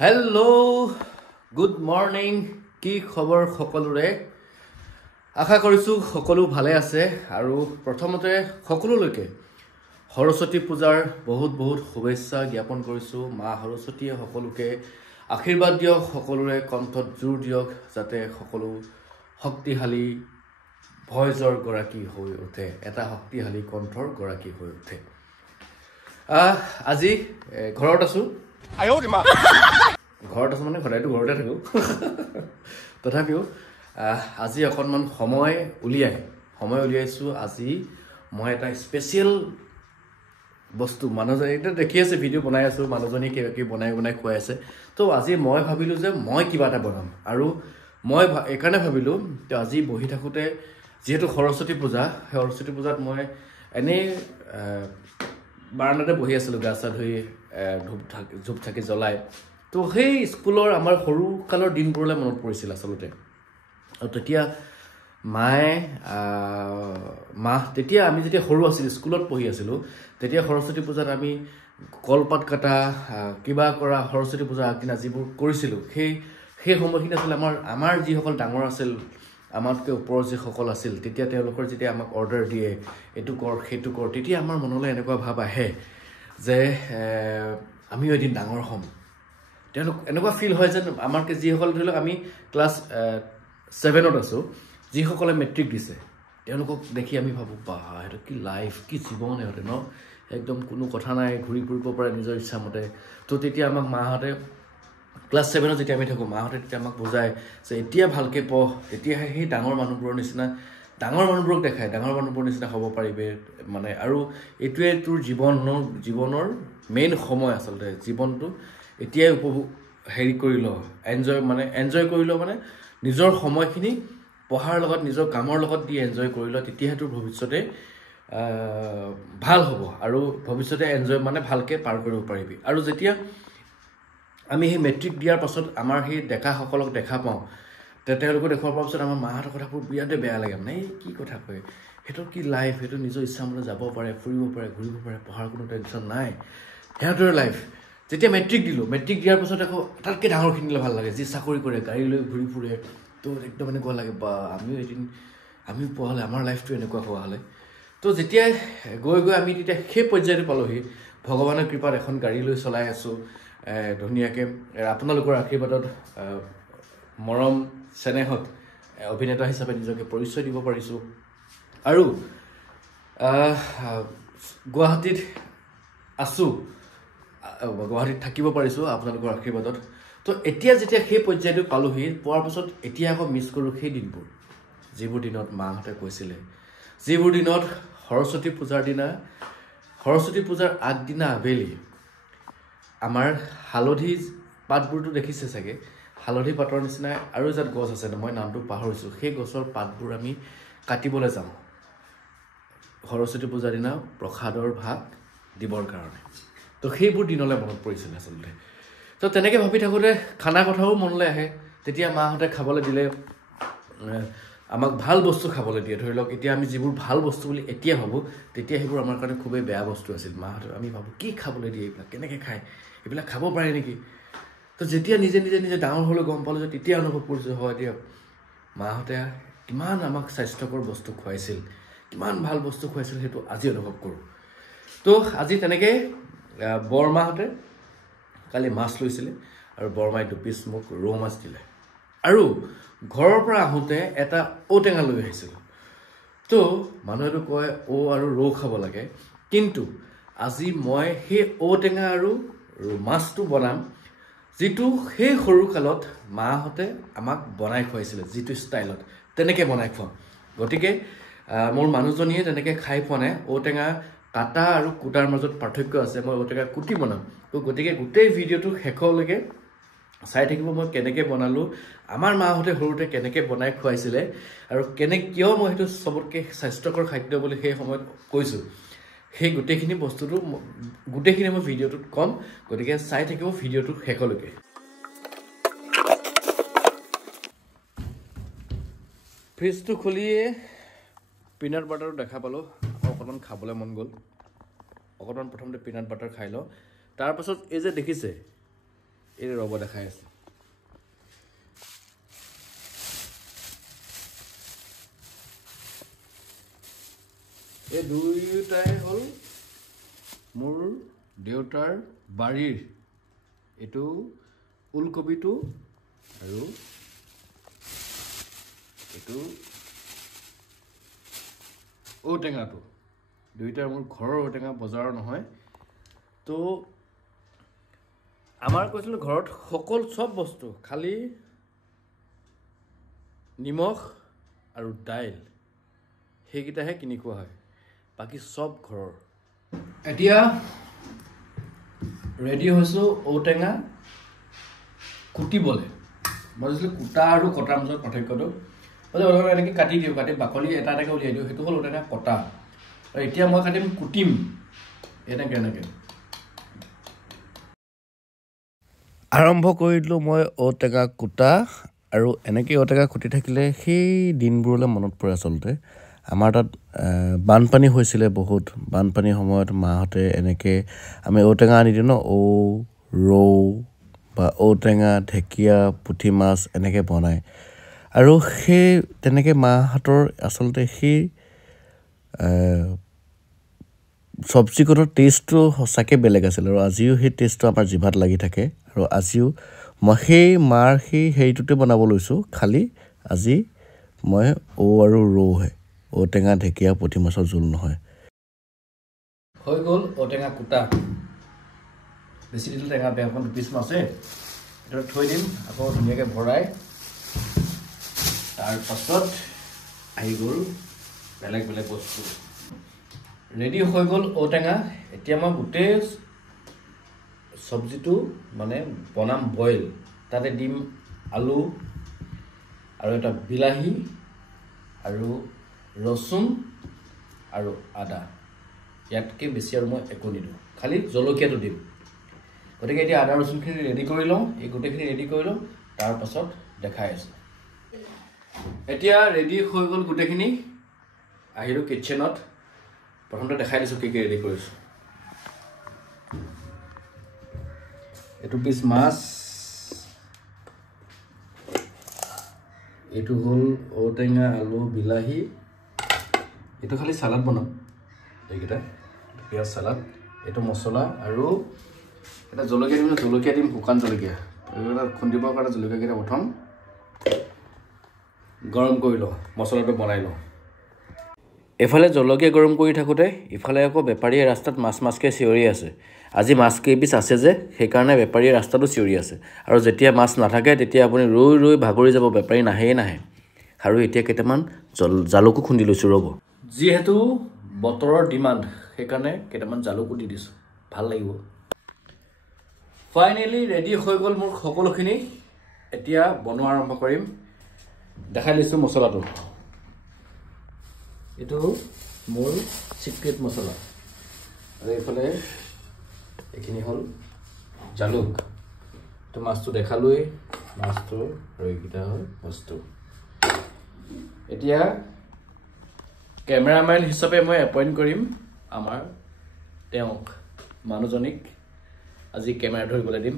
hello' good morning কি খবৰ সকলোৰে আশা কৰিছোঁ সকলো ভালে আছে আৰু প্ৰথমতে সকলোলৈকে সৰস্বতী পূজাৰ বহুত বহুত শুভেচ্ছা জ্ঞাপন কৰিছোঁ মা সৰস্বতীয়ে সকলোকে আশীৰ্বাদ দিয়ক সকলোৰে কণ্ঠত জোৰ দিয়ক যাতে সকলো শক্তিশালী ভয়জৰ গৰাকী হৈ উঠে এটা শক্তিশালী কণ্ঠৰ গৰাকী হৈ উঠে আজি ঘৰত আছোঁ ঘৰত আছোঁ মানে সদায়তো ঘৰতে থাকোঁ তথাপিও আজি অকণমান সময় উলিয়াইছোঁ আজি মই এটা স্পেচিয়েল বস্তু মানুহজনে এতিয়া দেখি আছে ভিডিঅ' বনাই আছোঁ মানুহজনী কিবা কিবি বনাই খুৱাই আছে তো আজি মই ভাবিলোঁ যে মই কিবা এটা বনাম আৰু মই এইকাৰণে ভাবিলোঁ তো আজি বহি থাকোঁতে যিহেতু সৰস্বতী পূজা সেই সৰস্বতী পূজাত মই এনেই বাৰাণ্ডাতে বহি আছিলোঁ গা চা ধুই ধূপ চাকি জ্বলাই তো সেই স্কুলৰ আমাৰ সৰুকালৰ দিনবোৰলৈ মনত পৰিছিল আচলতে আৰু তেতিয়া তেতিয়া আমি যেতিয়া সৰু আছিলোঁ স্কুলত পঢ়ি আছিলোঁ তেতিয়া সৰস্বতী পূজাত আমি কলপাত কটা কিবা কৰা সৰস্বতী পূজাৰ আগদিনা যিবোৰ কৰিছিলোঁ সেই সময়খিনি আচলতে আমাৰ যিসকল ডাঙৰ আছিল আমাতকৈ ওপৰৰ যিসকল আছিল তেতিয়া তেওঁলোকৰ যেতিয়া আমাক অৰ্ডাৰ দিয়ে এইটো কৰ সেইটো কৰ তেতিয়া আমাৰ মনলৈ এনেকুৱা ভাৱ আহে যে আমিও এদিন ডাঙৰ হ'ম তেওঁলোক এনেকুৱা ফিল হয় যেন আমাৰকে যিসকল ধৰি লওক আমি ক্লাছ 7ত আছোঁ যিসকলে মেট্ৰিক দিছে তেওঁলোকক দেখি আমি ভাবোঁ বা সেইটো কি লাইফ কি জীৱন সিহঁতে ন একদম কোনো কথা নাই ঘূৰি ফুৰিব পাৰে নিজৰ ইচ্ছামতে তো তেতিয়া আমাক মাহঁতে ক্লাছ 7ত যেতিয়া আমি থাকোঁ মাহঁতে তেতিয়া আমাক বুজায় যে এতিয়া ভালকৈ পঢ় তেতিয়াহে সেই ডাঙৰ মানুহবোৰৰ নিচিনা ডাঙৰ মানুহবোৰক দেখায় ডাঙৰ মানুহবোৰৰ নিচিনা হ'ব পাৰিবি মানে আৰু এইটোৱে তোৰ জীৱনৰ মেইন সময় আচলতে জীৱনটো এতিয়াই উপভোগ কৰি ল এনজয় কৰি ল মানে নিজৰ সময়খিনি পঢ়াৰ লগত নিজৰ কামৰ লগত দি এনজয় কৰি ল তেতিয়াহে তোৰ ভৱিষ্যতে ভাল হ'ব আৰু ভৱিষ্যতে এনজয় মানে ভালকৈ পাৰ কৰিব পাৰিবি আৰু যেতিয়া আমি সেই মেট্ৰিক দিয়াৰ পাছত আমাৰ সেই ডেকাসকলক দেখা পাওঁ তেওঁলোকক দেখুৱাৰ পাছত আমাৰ মাহঁতৰ কথাবোৰ বিৰাটে বেয়া লাগে মানে এই কি কথা কয় সেইটো কি লাইফ সেইটো নিজৰ ইচ্ছামতে যাব পাৰে ফুৰিব পাৰে ঘূৰিব পাৰে পঢ়াৰ কোনো টেনশ্যন নাই সিহঁতৰ লাইফ যেতিয়া মেট্ৰিক দিয়াৰ পাছত আকৌ তাতকৈ ডাঙৰখিনিলে ভাল লাগে যি চাকৰি কৰে গাড়ী লৈ ঘূৰি ফুৰে তো একদম এনেকুৱা লাগে বা আমিও পোৱা হ'লে আমাৰ লাইফটো এনেকুৱা হোৱা হ'লে তো যেতিয়াই গৈ আমি তেতিয়া সেই পৰ্যায়টো পালোঁহি ভগৱানৰ কৃপাত এখন গাড়ী লৈ চলাই আছোঁ ধুনীয়াকৈ আপোনালোকৰ আশীৰ্বাদত মৰম চেনেহত অভিনেতা হিচাপে নিজকে পৰিচয় দিব পাৰিছোঁ আৰু গুৱাহাটীত আছোঁ গুৱাহাটীত থাকিব পাৰিছোঁ আপোনালোকৰ আশীৰ্বাদত তো এতিয়া যেতিয়া সেই পৰ্যায়টো পালোঁহি পোৱাৰ পাছত এতিয়া আকৌ মিছ কৰোঁ সেই দিনবোৰ যিবোৰ দিনত মাহঁতে কৈছিলে যিবোৰ দিনত সৰস্বতী পূজাৰ আগদিনা আবেলি আমাৰ হালধি পাতবোৰতো দেখিছে চাগে হালধি পাতৰ নিচিনা আৰু এজাত গছ আছে মই নামটো পাহৰিছোঁ সেই গছৰ পাতবোৰ আমি কাটিবলৈ যাওঁ সৰস্বতী পূজাৰ দিনা প্ৰসাদৰ ভাগ দিবৰ কাৰণে তো সেইবোৰ দিনলৈ মনত পৰিছিল আচলতে তো তেনেকৈ ভাবি থাকোঁতে খানা কথাও মনলৈ আহে তেতিয়া মাহঁতে খাবলৈ দিলে আমাক ভাল বস্তু খাবলৈ দিয়ে ধৰি লওক এতিয়া আমি যিবোৰ ভাল বস্তু বুলি এতিয়া ভাবোঁ তেতিয়া সেইবোৰ আমাৰ কাৰণে খুবেই বেয়া বস্তু আছিল মাহঁতে আমি ভাবোঁ কি খাবলৈ দিয়ে এইবিলাক কেনেকৈ খায় এইবিলাক খাব পাৰে নেকি তো যেতিয়া নিজে ডাঙৰ হ'লেও গম পালোঁ যে তেতিয়া অনুভৱ কৰিছোঁ হয় দিয়ক মাহঁতে কিমান আমাক স্বাস্থ্যকৰ বস্তু খুৱাইছিল কিমান ভাল বস্তু খুৱাইছিল সেইটো আজি অনুভৱ কৰোঁ তো আজি তেনেকৈ বৰমাহঁতে কালি মাছ লৈছিলে আৰু বৰমাই 2 পিচ মোক ৰৌ মাছ দিলে আৰু ঘৰৰ পৰা আহোঁতে এটা ঔটেঙা লৈ আহিছিলোঁ তো মানুহেতো কয় আৰু ৰৌ খাব লাগে কিন্তু আজি মই সেই ঔটেঙা আৰু মাছটো বনাম যিটো সেই সৰুকালত মাহঁতে আমাক বনাই খুৱাইছিলে যিটো ষ্টাইলত তেনেকৈ বনাই খুৱাম গতিকে মোৰ মানুহজনীয়ে তেনেকৈ খাই পোৱা নাই ঔটেঙা কাটা আৰু কুটাৰ মাজত পাৰ্থক্য আছে মই ঔটেঙা কুটি বনাম তো গতিকে গোটেই ভিডিঅ'টো শেষলৈকে চাই থাকিব মই কেনেকৈ বনালোঁ আমাৰ মাহঁতে সৰুতে কেনেকৈ বনাই খুৱাইছিলে আৰু কিয় মই সেইটো চবতকৈ স্বাস্থ্যকৰ খাদ্য বুলি সেই সময়ত কৈছোঁ সেই গোটেইখিনি মই ভিডিঅ'টোত ক'ম গতিকে চাই থাকিব ভিডিঅ'টো শেষলৈকে ফ্ৰিজটো খুলিয়ে পিনাট বাটাৰো দেখা পালোঁ অকণমান খাবলৈ মন গ'ল অকণমান প্ৰথমতে পিনাট বাটাৰ খাই লওঁ তাৰপাছত এই যে দেখিছে এই ৰব দেখাই আছে এই দুইটাই হ'ল মোৰ দেউতাৰ বাৰীৰ এইটো ওলকবিটো আৰু এইটো ঔটেঙাটো দুইটাৰ মোৰ ঘৰৰ ঔটেঙা বজাৰৰ নহয় তো আমাৰ কৈছিলোঁ ঘৰত সকলো চব বস্তু খালি নিমখ আৰু দাইল সেইকেইটাহে কিনি খোৱা হয় বাকী চব ঘৰৰ এতিয়া ৰেডি হৈছোঁ ঔটেঙা কুটিবলৈ মই ভাবিছিলোঁ কুটা আৰু কটাৰ মাজত পাৰ্থক্যটো এনেকৈ কাটি দিওঁ কাটি বাকলি এটা এটাকৈ উলিয়াই দিওঁ সেইটো হ'ল ঔটেঙা কটা আৰু এতিয়া মই কাটিম কুটিম এনেকৈ আৰম্ভ কৰি দিলোঁ মই ঔটেঙা কুটা আৰু এনেকৈ ঔটেঙা কুটি থাকিলে সেই দিনবোৰলৈ মনত পৰে আচলতে আমাৰ তাত বানপানী হৈছিলে বহুত বানপানীৰ সময়ত মাহঁতে এনেকৈ আমি ঔটেঙা আনি দিওঁ ন ৰৌ বা ঔটেঙা ঢেকীয়া পুঠি মাছ এনেকৈ বনায় আৰু সেই তেনেকৈ মাহঁতৰ আচলতে সেই চব্জিকণৰ টেষ্টটো সঁচাকৈ বেলেগ আছিল আৰু আজিও সেই টেষ্টটো আমাৰ জিভাত লাগি থাকে আৰু আজিও মই সেই মাৰ সেই হেৰিটোতে বনাব লৈছোঁ খালি আজি মই আৰু ৰৌহে ঔটেঙা ঢেকীয়া পুঠি মাছৰ জোল নহয় হৈ গ'ল ঔটেঙা কুটা বেছি দিলে টেঙা বেয়াখন দুপিচ মাছে এইটো থৈ দিম আকৌ ধুনীয়াকৈ ভৰাই তাৰপাছত আহি গ'ল বেলেগ বেলেগ বস্তু ৰেডি হৈ গ'ল ঔটেঙা এতিয়া মই গোটেই চব্জিটো মানে বনাম বইল তাতে দিম আলু আৰু এটা বিলাহী আৰু ৰচুন আৰু আদা ইয়াতকৈ বেছি আৰু মই একো নিদিওঁ খালি জলকীয়াটো দিম গতিকে এতিয়া আদা ৰচুনখিনি ৰেডি কৰি লওঁ এই গোটেইখিনি ৰেডি কৰি লওঁ তাৰপাছত দেখাই আছোঁ এতিয়া ৰেডি হৈ গ'ল গোটেইখিনি আহিলোঁ কিটচেনত প্ৰথমতে দেখাই দিছোঁ কি কি ৰেডি কৰিছোঁ এইটো পিচ মাছ এইটো হ'ল ঔটেঙা আলু বিলাহী এইটো খালি চালাড বনাম এইকেইটা পিঁয়াজ চালাড এইটো মছলা আৰু এটা জলকীয়া দিম শুকান জলকীয়া এইকেইটা খুন্দিবৰ কাৰণে জলকীয়াকেইটা প্ৰথম গৰম কৰি লওঁ মছলাটো বনাই লওঁ এফালে জলকীয়া গৰম কৰি থাকোঁতে ইফালে আকৌ বেপাৰীয়ে ৰাস্তাত মাছকৈ চিঞৰি আছে আজি মাছ কেইপিচ আছে যে সেইকাৰণে বেপাৰীয়ে ৰাস্তাটো চিঞৰি আছে আৰু যেতিয়া মাছ নাথাকে তেতিয়া আপুনি ৰৈ ভাগৰি যাব বেপাৰী নাহে আৰু এতিয়া কেইটামান জালুকো খুন্দি লৈছোঁ ৰ'ব যিহেতু বতৰৰ ডিমাণ্ড সেইকাৰণে কেইটামান জালুকো দি দিছোঁ ভাল লাগিব ফাইনেলি ৰেডি হৈ গ'ল মোৰ সকলোখিনি এতিয়া বনোৱা আৰম্ভ কৰিম দেখাই লৈছোঁ মছলাটো এইটো মোৰ চিক্ৰেট মছলা আৰু এইফালে এইখিনি হ'ল জালুক তো মাছটো দেখালোৱেই মাছটো আৰু এইকেইটা হ'ল বস্তু এতিয়া কেমেৰামেন হিচাপে মই এপইণ্ট কৰিম আমাৰ তেওঁক মানুহজনীক আজি কেমেৰা ধৰিবলৈ দিম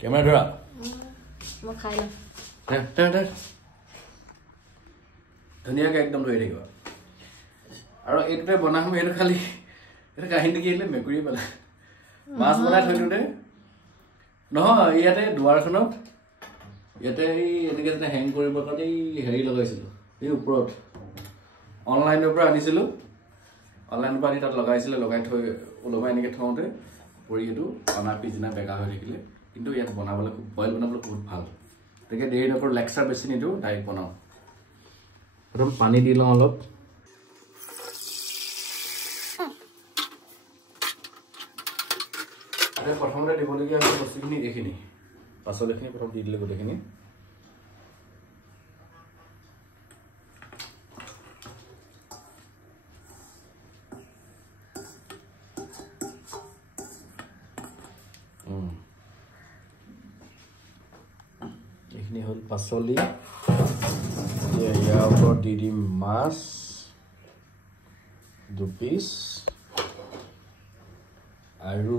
কেমেৰা ধৰা মই খাই লওঁ ধুনীয়াকৈ একদম ধৰি থাকিব আৰু এইটোতে বনাম এইটো খালি এইটো কাহিনী কি আহিলে মেকুৰী পেলাই মাছ বনাই থৈ দিওঁতে নহয় ইয়াতে দুৱাৰখনত ইয়াতে এনেকৈ যাতে হেং কৰিবৰ কাৰণে হেৰি লগাইছিলোঁ এই ওপৰত অনলাইনৰ পৰা আনিছিলোঁ অনলাইনৰ পৰা আনি তাত লগাই থৈ ওলমাই এনেকৈ থওঁতে পৰি সেইটো অনাৰ পিছদিনা বেগা হৈ থাকিলে কিন্তু ইয়াত বনাবলৈ বইল বনাবলৈ বহুত ভাল গতিকে দেৰি নকৰোঁ লেকচাৰ বেছি নিদিওঁ ডাইৰেক্ট বনাওঁ প্ৰথম পানী দি লওঁ অলপ প্ৰথমতে দিবলগীয়া আছে বস্তুখিনি এইখিনি পাচলিখিনি প্ৰথম দি দিলে গোটেইখিনি এইখিনি হ'ল পাচলি ইয়াৰ ওপৰত দি দিম মাছ 2 পিচ আৰু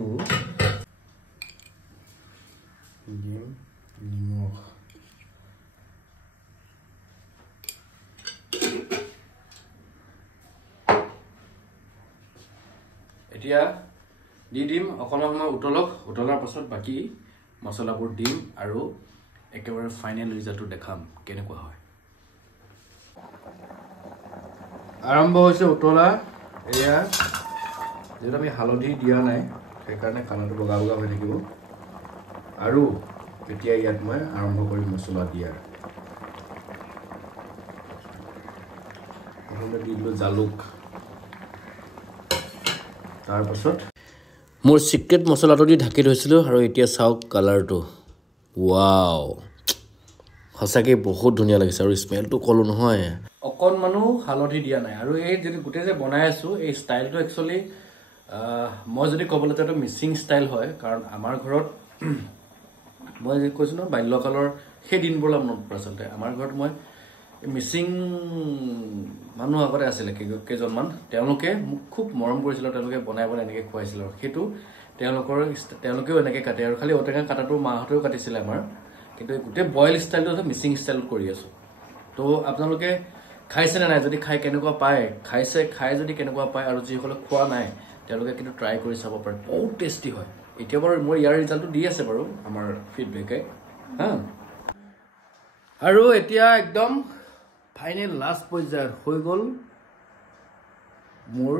দিম নিমখ এতিয়া দি দিম অকণমান সময় উতলাৰ পাছত বাকী মছলাবোৰ দিম আৰু একেবাৰে ফাইনেল ৰিজাল্টটো দেখাম কেনেকুৱা হয় আৰম্ভ হৈছে উতলা এয়া যেটা আমি হালধি দিয়া নাই সেইকাৰণে কালাৰটো বগা বগা হৈ থাকিব আৰু এতিয়া ইয়াত মই আৰম্ভ কৰি মছলা দিয়াৰ প্ৰথমতে দি দিলোঁ জালুক তাৰ পাছত মোৰ সিক্ৰেট মছলাটো দি ঢাকি থৈছিলোঁ আৰু এতিয়া চাওক কালাৰটো ৱাও সঁচাকৈ বহুত ধুনীয়া লাগিছে আৰু স্মেলটো ক'লো নহয় অকণমানো হালধি দিয়া নাই আৰু এই যদি গোটেই যে বনাই আছোঁ এই ষ্টাইলটো একচুৱেলি মই যদি ক'বলৈ যাওঁতো মিচিং ষ্টাইল হয় কাৰণ আমাৰ ঘৰত মই যে কৈছোঁ ন বাল্যকালৰ সেই দিনবোৰলৈ মনত পৰে আচলতে আমাৰ ঘৰত মই মিচিং মানুহ আগতে আছিলে কেইজনমান তেওঁলোকে মোক খুব মৰম কৰিছিল আৰু তেওঁলোকে বনাই এনেকৈ খুৱাইছিল আৰু সেইটো তেওঁলোকেও এনেকৈ কাটে আৰু খালি ঔটেঙা কাটাটো মাহঁতেও কাটিছিলে আমাৰ কিন্তু গোটেই বইল ষ্টাইলটো মিচিং ষ্টাইলত কৰি আছোঁ তো আপোনালোকে খাইছেনে নাই যদি খাই কেনেকুৱা পায় খাই যদি কেনেকুৱা পায় আৰু যিসকলে খোৱা নাই তেওঁলোকে কিন্তু ট্ৰাই কৰি চাব পাৰে বহুত টেষ্টি হয় এতিয়া বাৰু মোৰ ইয়াৰ ৰিজাল্টটো দি আছে বাৰু আমাৰ ফিডবেকে হা আৰু এতিয়া একদম ফাইনেল লাষ্ট পৰ্যায়ত হৈ গ'ল মোৰ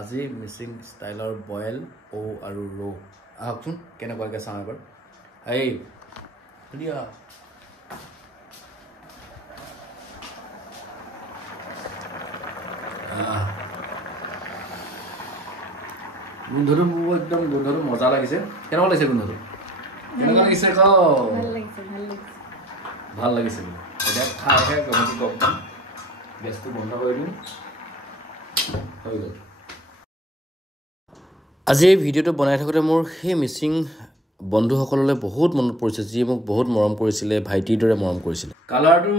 আজি মিচিং ষ্টাইলৰ বইল আৰু ৰৌ আহকচোন কেনেকুৱাকৈ চাওঁ এবাৰ এই ধুনীয়া গোন্ধটো মোৰ একদম গোন্ধটো মজা লাগিছে কেনেকুৱা লাগিছে গোন্ধটো কেনেকুৱা লাগিছে ভাল লাগিছে এতিয়া খাই গমটো গম পাম গেছটো বন্ধ কৰি দিম হৈ গ'ল আজি এই ভিডিঅ'টো বনাই থাকোঁতে মোৰ সেই মিচিং বন্ধুসকললৈ বহুত মনত পৰিছে যিয়ে মোক বহুত মৰম কৰিছিলে ভাইটিৰ দৰে মৰম কৰিছিলে কালাৰটো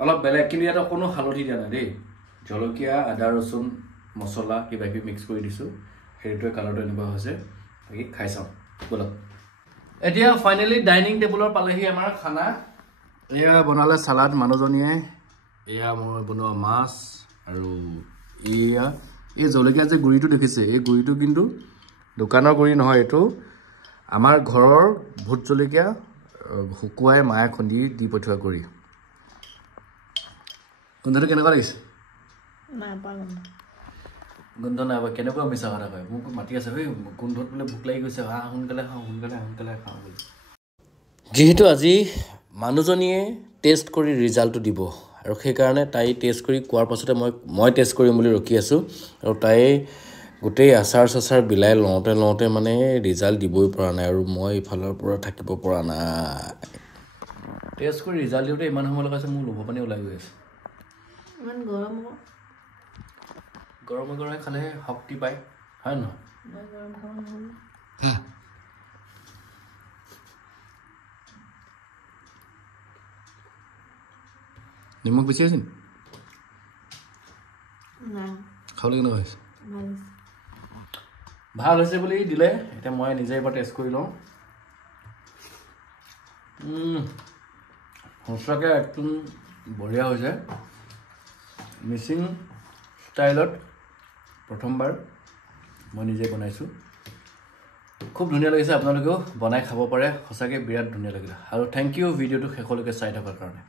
অলপ বেলেগ কিন্তু ইয়াত কোনো হালধি দিয়া নাই দেই জলকীয়া আদা ৰচুন মছলা কিবা কিবি মিক্স কৰি দিছোঁ সেইটোৱে কালাৰটো এনেকুৱা হৈছে বাকী খাই চাওঁ বলক এতিয়া ফাইনেলি ডাইনিং টেবুলৰ পালেহি আমাৰ খানা এয়া বনালে চালাড মানুহজনীয়ে এয়া মই বনোৱা মাছ আৰু এয়া এই জলকীয়া যে গুড়িটো দেখিছে এই গুড়িটো কিন্তু দোকানৰ গুড়ি নহয় এইটো আমাৰ ঘৰৰ ভোট জলকীয়া শুকুৱাই মায়ে খুন্দি দি পঠিওৱা গুড়ি গোন্ধটো কেনেকুৱা লাগিছে গোন্ধ নাই বা কেনেকুৱা মিছা কথা কয় মোক মাতি আছে ঐ গোন্ধত বোলে ভোক লাগি গৈছে সোনকালে খাওঁ বুলি যিহেতু আজি মানুহজনীয়ে টেষ্ট কৰি ৰিজাল্টটো দিব আৰু সেইকাৰণে তাই টেষ্ট কৰি কোৱাৰ পাছতে মই টেষ্ট কৰিম বুলি ৰখি আছোঁ আৰু তাই গোটেই আচাৰ চাচাৰ বিলাই লওঁতে মানে ৰিজাল্ট দিবই পৰা নাই আৰু মই ইফালৰ পৰা থাকিব পৰা নাই টেষ্ট কৰি ৰিজাল্ট দিওঁতে ইমান সময় লগাইছে মোৰ লোভ পানী ওলাই গৈ আছে ইমান গৰমে খালে শক্তি পায় হয় নহয় নিমখ বেছি আছে খাবলৈ কেনেকুৱা হৈছে ভাল হৈছে বুলি দিলে এতিয়া মই নিজে এবাৰ টেষ্ট কৰি লওঁ সঁচাকৈ একদম বঢ়িয়া হৈছে মিচিং ষ্টাইলত প্ৰথমবাৰ মই নিজে বনাইছোঁ খুব ধুনীয়া লাগিছে আপোনালোকেও বনাই খাব পাৰে সঁচাকৈ বিৰাট ধুনীয়া লাগিলে আৰু থেংক ইউ ভিডিঅ'টো শেষলৈকে চাই থকাৰ কাৰণে